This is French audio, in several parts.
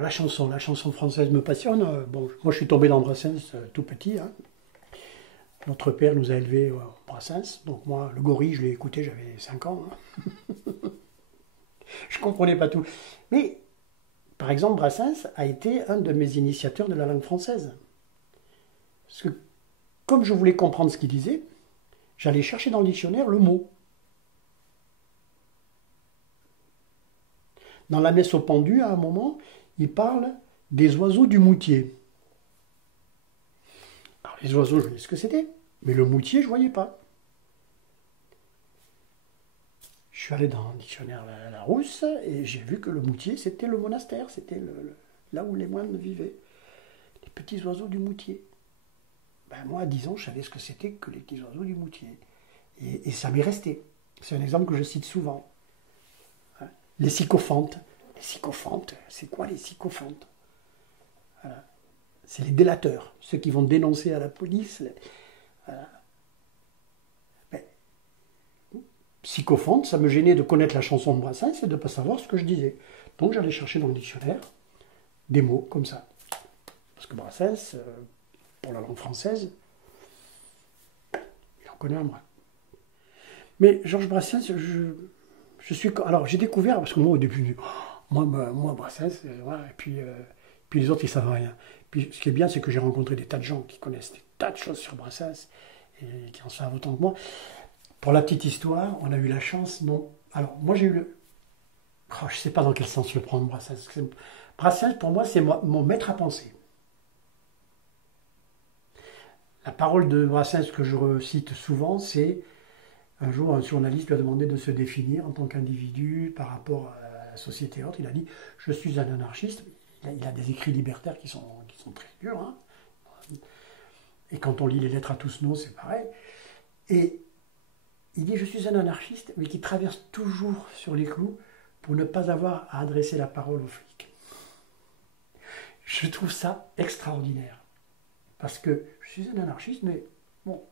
Alors la chanson française me passionne. Bon, moi je suis tombé dans Brassens tout petit, hein. Notre père nous a élevés au Brassens. Donc moi, le gorille, je l'ai écouté, j'avais 5 ans, hein. Je comprenais pas tout. Mais, par exemple, Brassens a été un de mes initiateurs de la langue française. Parce que, comme je voulais comprendre ce qu'il disait, j'allais chercher dans le dictionnaire le mot. Dans la messe au pendu, à un moment, il parle des oiseaux du moutier. Alors, les oiseaux, je voyais ce que c'était, mais le moutier, je ne voyais pas. Je suis allé dans le dictionnaire Larousse et j'ai vu que le moutier, c'était le monastère, c'était là où les moines vivaient. Les petits oiseaux du moutier. Ben, moi, à 10 ans, je savais ce que c'était que les petits oiseaux du moutier. Et ça m'est resté. C'est un exemple que je cite souvent. Hein. Les sycophantes. Les sycophantes, c'est quoi les sycophantes? Voilà. C'est les délateurs, ceux qui vont dénoncer à la police. Voilà. Mais, sycophante, ça me gênait de connaître la chanson de Brassens et de ne pas savoir ce que je disais. Donc j'allais chercher dans le dictionnaire des mots comme ça. Parce que Brassens, pour la langue française, il en connaît un moins. Mais Georges Brassens, je suis... Alors j'ai découvert, parce que moi au début, moi Brassens, voilà, et puis les autres ils savent rien. Puis ce qui est bien, c'est que j'ai rencontré des tas de gens qui connaissent des tas de choses sur Brassens et qui en savent autant que moi. Pour la petite histoire, on a eu la chance, non. Alors moi j'ai eu le... Oh, je ne sais pas dans quel sens le prendre, Brassens. Brassens, pour moi, c'est mon maître à penser. La parole de Brassens que je recite souvent, c'est un jour un journaliste lui a demandé de se définir en tant qu'individu par rapport à la société et autres. Il a dit je suis un anarchiste. Il a des écrits libertaires qui sont très durs. Hein. Et quand on lit les lettres à Toussaint, c'est pareil. Et il dit je suis un anarchiste, mais qui traverse toujours sur les clous pour ne pas avoir à adresser la parole aux flics. Je trouve ça extraordinaire. Parce que je suis un anarchiste, mais bon.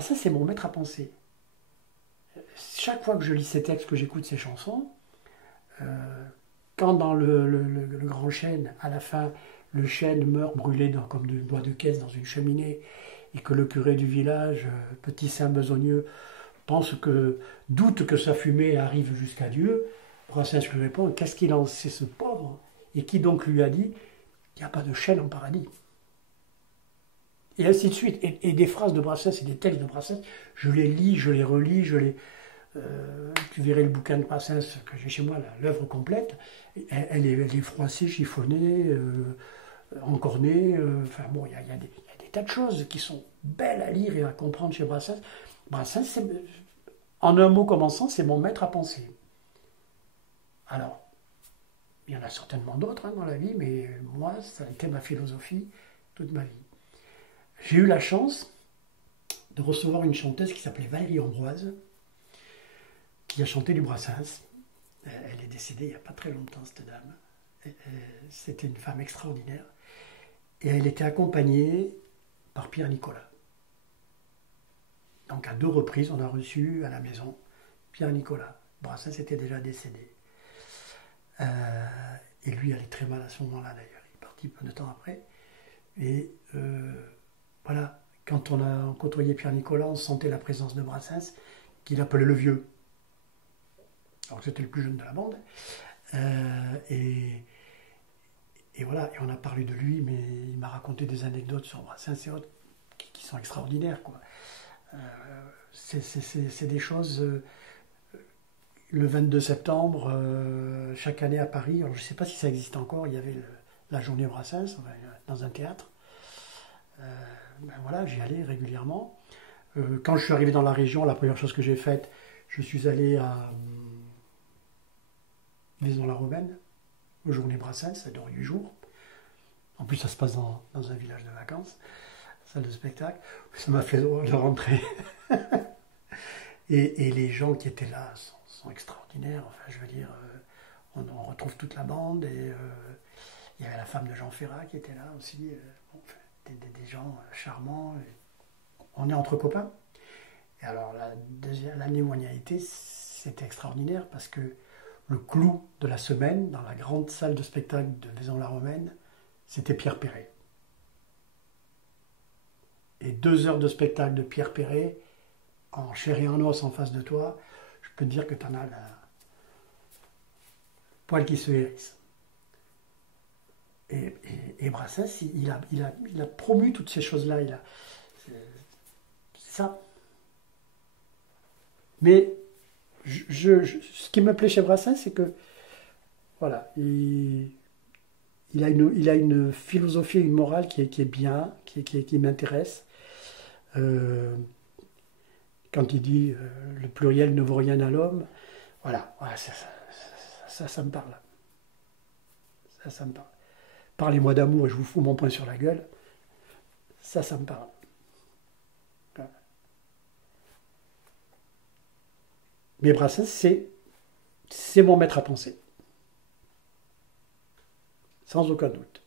Ça, c'est mon maître à penser. Chaque fois que je lis ces textes, que j'écoute ces chansons, quand dans le grand chêne, à la fin, le chêne meurt brûlé comme du bois de caisse dans une cheminée, et que le curé du village, petit saint besogneux, doute que sa fumée arrive jusqu'à Dieu, Brassens lui répond, qu'est-ce qu'il en sait ce pauvre? Et qui donc lui a dit, il n'y a pas de chêne en paradis. Et ainsi de suite. Et des phrases de Brassens et des textes de Brassens, je les lis, je les relis, tu verrais le bouquin de Brassens que j'ai chez moi, l'œuvre complète, elle est froissée, chiffonnée, encornée, enfin bon, il y a des tas de choses qui sont belles à lire et à comprendre chez Brassens. Brassens, en un mot commençant, c'est mon maître à penser. Alors, il y en a certainement d'autres dans la vie, mais moi, ça a été ma philosophie toute ma vie. J'ai eu la chance de recevoir une chanteuse qui s'appelait Valérie Ambroise, qui a chanté du Brassens. Elle est décédée il n'y a pas très longtemps, cette dame. C'était une femme extraordinaire. Et elle était accompagnée par Pierre Nicolas. Donc à 2 reprises, on a reçu à la maison Pierre Nicolas. Brassens était déjà décédé. Et lui allait très mal à ce moment-là d'ailleurs. Il est parti peu de temps après. Et voilà, quand on a côtoyé Pierre Nicolas, on sentait la présence de Brassens, qu'il appelait le vieux. Alors c'était le plus jeune de la bande. Et voilà, et on a parlé de lui, mais il m'a raconté des anecdotes sur Brassens et autres qui sont extraordinaires, quoi. C'est des choses... le 22 septembre, chaque année à Paris, alors je ne sais pas si ça existe encore, il y avait la journée Brassens dans un théâtre. Ben voilà, j'y allais régulièrement. Quand je suis arrivé dans la région, la première chose que j'ai faite, je suis allé à Maison-la-Romaine, aux journées Brassens, ça dure 8 jours. En plus, ça se passe dans un village de vacances, salle de spectacle. Ça m'a fait drôle de rentrer. et les gens qui étaient là sont extraordinaires. Enfin, je veux dire, on retrouve toute la bande. Et il y avait la femme de Jean Ferrat qui était là aussi. Des gens charmants. On est entre copains. Et alors, l'année où on y a été, c'était extraordinaire parce que le clou de la semaine, dans la grande salle de spectacle de Vaison-la-Romaine, c'était Pierre Perret. Et 2 heures de spectacle de Pierre Perret, en chair et en os en face de toi, je peux te dire que tu en as le poil qui se hérisse. Et Brassens, il a promu toutes ces choses-là. C'est ça. Mais ce qui me plaît chez Brassens, c'est que voilà, il a une philosophie, une morale qui est bien, qui m'intéresse. Quand il dit le pluriel ne vaut rien à l'homme, voilà, ça me parle. Ça me parle. Parlez-moi d'amour et je vous fous mon poing sur la gueule. Ça me parle. Mais Brassens, c'est mon maître à penser. Sans aucun doute.